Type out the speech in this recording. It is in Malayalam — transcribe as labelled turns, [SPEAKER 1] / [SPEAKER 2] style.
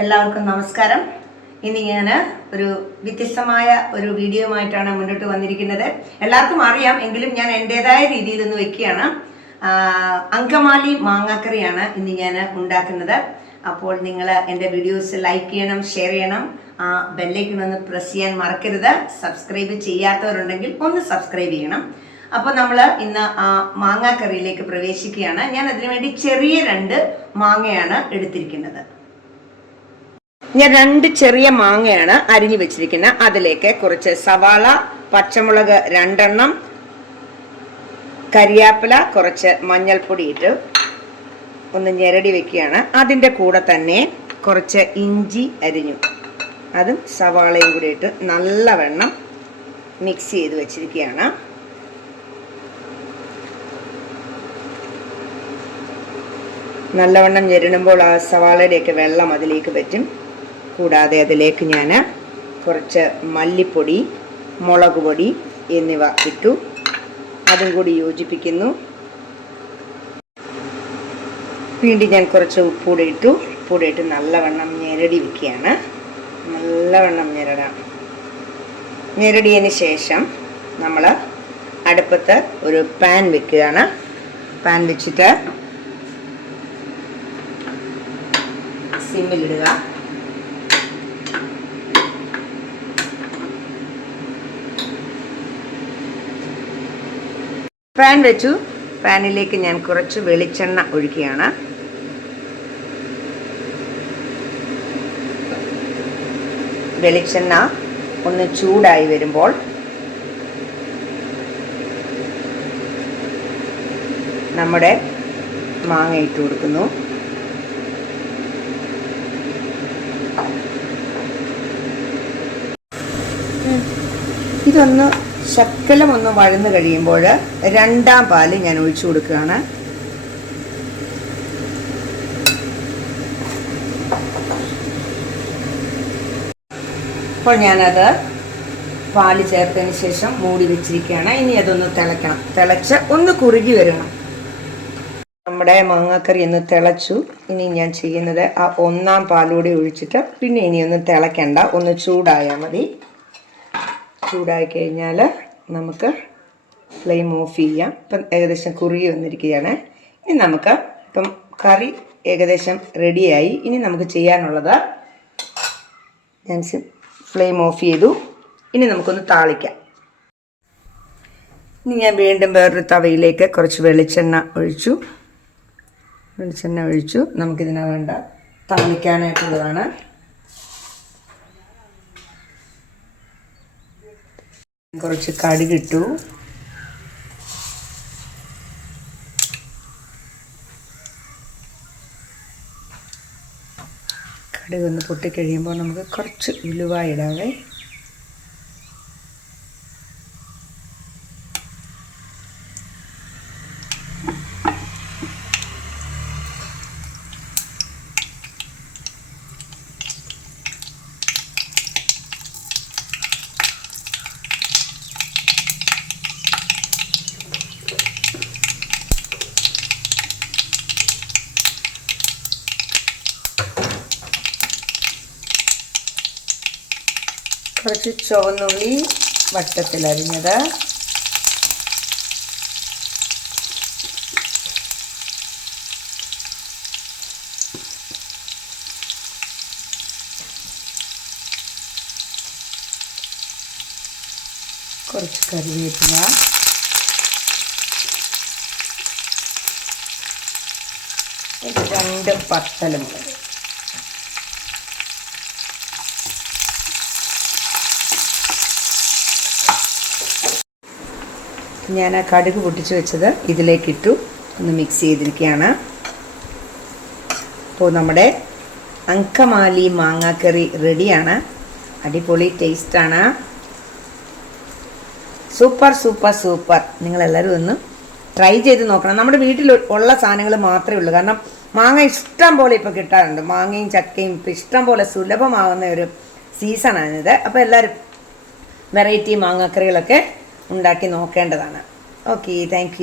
[SPEAKER 1] എല്ലാവർക്കും നമസ്കാരം. ഇന്ന് ഞാൻ ഒരു വ്യത്യസ്തമായ ഒരു വീഡിയോ ആയിട്ടാണ് മുന്നോട്ട് വന്നിരിക്കുന്നത്. എല്ലാവർക്കും അറിയാം എങ്കിലും ഞാൻ എന്റെതായ രീതിയിൽ ഒന്ന് വെക്കുകയാണ്. അങ്കമാലി മാങ്ങാക്കറിയാണ് ഇന്ന് ഞാൻ ഉണ്ടാക്കുന്നത്. അപ്പോൾ നിങ്ങൾ എന്റെ വീഡിയോസ് ലൈക്ക് ചെയ്യണം ഷെയർ ചെയ്യണം. ആ ബെല്ലൈക്കൺ ഒന്ന് പ്രസ് ചെയ്യാൻ മറക്കരുത്. സബ്സ്ക്രൈബ് ചെയ്യാത്തവരുണ്ടെങ്കിൽ ഒന്ന് സബ്സ്ക്രൈബ് ചെയ്യണം. അപ്പോൾ നമ്മൾ ഇന്ന് ആ മാങ്ങാക്കറിയിലേക്ക് പ്രവേശിക്കുകയാണ്. ഞാൻ അതിനുവേണ്ടി ചെറിയ രണ്ട് മാങ്ങയാണ് എടുത്തിരിക്കുന്നത്. ഞാൻ രണ്ട് ചെറിയ മാങ്ങയാണ് അരിഞ്ഞു വെച്ചിരിക്കുന്നത് അതിലേക്ക് കുറച്ച് സവാള പച്ചമുളക് രണ്ടെണ്ണം കരിയാപ്പില കുറച്ച് മഞ്ഞൾപ്പൊടി ഇട്ട്. ഒന്ന് ഞെരടി വെക്കുകയാണ്. അതിന്റെ കൂടെ തന്നെ കുറച്ച് ഇഞ്ചി അരിഞ്ഞു. അതും സവാളയും കൂടി ഇട്ട് നല്ലവണ്ണം മിക്സ് ചെയ്ത് വെച്ചിരിക്കുകയാണ്. നല്ലവണ്ണം ഞെരടുമ്പോൾ ആ സവാളയുടെയൊക്കെ വെള്ളം അതിലേക്ക് പറ്റും. കൂടാതെ അതിലേക്ക് ഞാൻ കുറച്ച് മല്ലിപ്പൊടി മുളക് പൊടി എന്നിവ ഇട്ടു. അതും കൂടി യോജിപ്പിക്കുന്നു. വീണ്ടും ഞാൻ കുറച്ച് ഉപ്പൂടെ ഇട്ടു. ഉപ്പൂടെ ഇട്ട് നല്ലവണ്ണം ഞെരടി വയ്ക്കുകയാണ് നല്ലവണ്ണം ഞെരടാം. ഞെരടിയതിന് ശേഷം നമ്മൾ അടുപ്പത്ത് ഒരു പാൻ വെക്കുകയാണ്. പാൻ വെച്ചിട്ട് സിമ്മിലിടുക. പാൻ വെച്ചു. പാനിലേക്ക് ഞാൻ കുറച്ച് വെളിച്ചെണ്ണ ഒഴിക്കുകയാണ്. വെളിച്ചെണ്ണ ഒന്ന് ചൂടായി വരുമ്പോൾ നമ്മുടെ മാങ്ങ ഇട്ട് കൊടുക്കുന്നു. ഇതൊന്ന് ശക്കലം ഒന്ന് വഴന്നു കഴിയുമ്പോൾ രണ്ടാം പാൽ ഞാൻ ഒഴിച്ചു കൊടുക്കുകയാണ്. അപ്പോൾ ഞാനത് പാൽ ചേർത്തതിന് ശേഷം മൂടി വെച്ചിരിക്കുകയാണ്. ഇനി അതൊന്ന് തിളയ്ക്കണം. തിളച്ച് ഒന്ന് കുറുകി വരണം. നമ്മുടെ മാങ്ങാക്കറി ഒന്ന് തിളച്ചു. ഇനി ഞാൻ ചെയ്യുന്നത് ആ ഒന്നാം പാലൂടെ ഒഴിച്ചിട്ട് പിന്നെ ഇനി ഒന്ന് തിളയ്ക്കണ്ട. ഒന്ന് ചൂടായാൽ മതി. ചൂടായി കഴിഞ്ഞാൽ നമുക്ക് ഫ്ലെയിം ഓഫ് ചെയ്യാം. ഇപ്പം ഏകദേശം കുറുകി വന്നിരിക്കുകയാണ്. ഇനി നമുക്ക് ഇപ്പം കറി ഏകദേശം റെഡിയായി. ഇനി നമുക്ക് ചെയ്യാനുള്ളത് ഞാൻ ഫ്ലെയിം ഓഫ് ചെയ്തു. ഇനി നമുക്കൊന്ന് താളിക്കാം. ഇനി ഞാൻ വീണ്ടും വേറൊരു തവയിലേക്ക് കുറച്ച് വെളിച്ചെണ്ണ ഒഴിച്ചു. വെളിച്ചെണ്ണ ഒഴിച്ചു. നമുക്കിതിനെ വേണ്ട താളിക്കാനായിട്ടുള്ളതാണ്. കുറച്ച് കടുകിട്ടു കടുക് ഒന്ന് പൊട്ടിക്കഴിയുമ്പോൾ നമുക്ക് കുറച്ച് ഉലുവ ഇടാവേ. കുറച്ച് ചുവന്നുള്ളി വട്ടത്തിലരിഞ്ഞത്. കുറച്ച് കറിവേപ്പില. രണ്ട് പത്തലുമുളക് ഞാൻ ആ കടുക് പൊട്ടിച്ച് വെച്ചത് ഇതിലേക്കിട്ടു. ഒന്ന് മിക്സ് ചെയ്തിരിക്കുകയാണ്. അപ്പോൾ നമ്മുടെ അങ്കമാലി മാങ്ങാക്കറി റെഡിയാണ്. അടിപൊളി ടേസ്റ്റാണ്. Super super super. നിങ്ങളെല്ലാവരും ഒന്ന് ട്രൈ ചെയ്ത് നോക്കണം. നമ്മുടെ വീട്ടിൽ ഉള്ള സാധനങ്ങൾ മാത്രമേ ഉള്ളൂ. കാരണം മാങ്ങ ഇഷ്ടം പോലെ ഇപ്പോൾ കിട്ടാറുണ്ട്. മാങ്ങയും ചക്കയും ഇപ്പോൾ ഇഷ്ടം പോലെ സുലഭമാകുന്ന ഒരു സീസണാണിത് അപ്പോൾ എല്ലാവരും വെറൈറ്റി മാങ്ങാക്കറികളൊക്കെ ഉണ്ടാക്കി നോക്കേണ്ടതാണ്. Okay thank